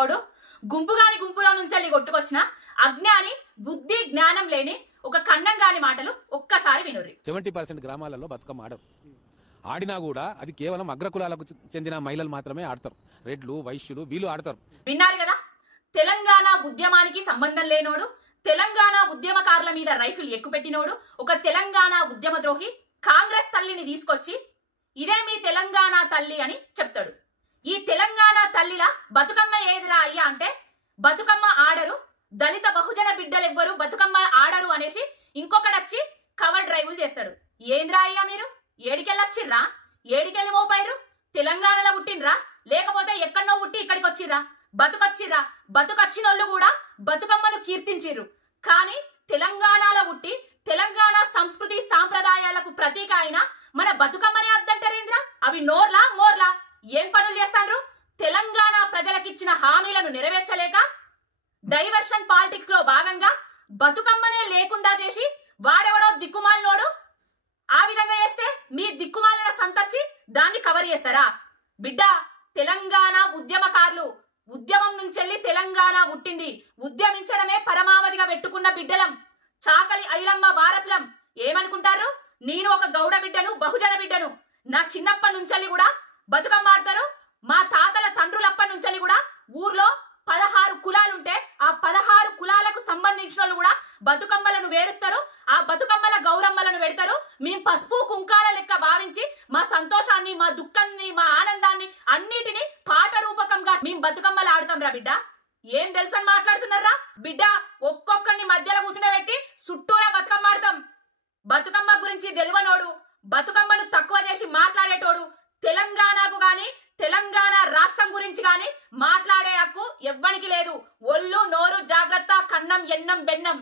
గౌడు గుంపుగాని గుంపులో నుంచి కొట్టుకొచ్చిన అజ్ఞాని బుద్ధి జ్ఞానం లేని ఒక కన్నం గాని మాటలు ఒక్కసారి వినుర్రి. 70% గ్రామాలలో బతుకమ్మ ఆడరు. ఆడినా కూడా అది కేవలం అగ్రకులాలకు చెందిన మహిళలు మాత్రమే ఆడతారు. రెడ్లు వైశ్యులు వీళ్ళు ఆడతారు. విన్నారు కదా, తెలంగాణ ఉద్యమానికి సంబంధం లేనోడు, తెలంగాణ ఉద్యమకారుల మీద రైఫిల్ ఎక్కుపెట్టినోడు, ఒక తెలంగాణ ఉద్యమ ద్రోహి కాంగ్రెస్ తల్లిని తీసుకొచ్చి ఇదే మీ తెలంగాణ తల్లి అని చెప్తాడు. ఈ తెలంగాణ తల్లిలా బతుకమ్మ ఏదిరా అయ్యా అంటే బతుకమ్మ ఆడరు, దళిత బహుజన బిడ్డలెవ్వరు బతుకమ్మ ఆడరు అనేసి ఇంకొకడొచ్చి కవర్ డ్రైవులు చేస్తాడు. ఏంద్రా అయ్యా మీరు ఏడికెళ్ళొచ్చిర్రా? ఏడికెళ్ళి మోపాయిరు? తెలంగాణలో పుట్టినరా లేకపోతే ఎక్కడనో పుట్టి ఇక్కడికి వచ్చిర్రా? బతుకొచ్చిర్రా? బతుకొచ్చినోళ్ళు కూడా బతుకమ్మను కీర్తించిర్రు. కానీ తెలంగాణలో పుట్టి తెలంగాణ సంస్కృతి సాంప్రదాయాలకు ప్రతీక అయిన మన బతుకమ్మనే అద్దంటారేంద్రా? అవి నోర్లా మోర్లా ఏం పనులు చేస్తాండ్రు? తెలంగాణ ప్రజలకిచ్చిన హామీలను నెరవేర్చలేక డైవర్షన్ పాలిటిక్స్ లో భాగంగా బతుకమ్మనే లేకుండా చేసి వాడెవడో దిక్కుమాలినోడు ఆ విధంగా చేస్తే మీ దిక్కుమాలిన సంతచ్చి దాన్ని కవర్ చేస్తారా? బిడ్డ, తెలంగాణ ఉద్యమకారులు ఉద్యమం నుంచెల్లి తెలంగాణ పుట్టింది, ఉద్యమించడమే పరమావధిగా పెట్టుకున్న బిడ్డలం, చాకలి ఐలమ్మ వారసులం. ఏమనుకుంటారు? నేను ఒక గౌడ బిడ్డను, బహుజన బిడ్డను. నా చిన్నప్పటి నుంచెల్లి కూడా బతుకమ్మ ఆడతారు. మా తాతల తండ్రులప్పటి నుంచెల్లి కూడా ఊర్లో 16 కులాలుంటే ఆ 16 కులాలకు సంబంధించిన వాళ్ళు కూడా బతుకమ్మలను వేరుస్తారు. ఆ బతుకమ్మల గౌరమ్మలను పెడతారు. మేము పసుపు కుంకాల లెక్క భావించి మా సంతోషాన్ని, మా దుఃఖాన్ని, మా ఆనందాన్ని అన్నిటినీ పాట రూపకంగా మేము బతుకమ్మలు ఆడుతాం రా బిడ్డ. ఏం తెలుసని మాట్లాడుతున్నారా బిడ్డ? ఒక్కొక్కడిని మధ్యలో కూర్చునబెట్టి చుట్టూరా బతుకమ్మ ఆడతాం. బతుకమ్మ గురించి తెలివనోడు, బతుకమ్మను తక్కువ చేసి మాట్లాడేటోడు తెలంగాణకు గాని తెలంగాణ రాష్ట్రం గురించి గాని మాట్లాడే హక్కు ఎవ్వనికి లేదు. ఒళ్ళు నోరు జాగ్రత్త, కన్నం ఎన్నం బెన్నం.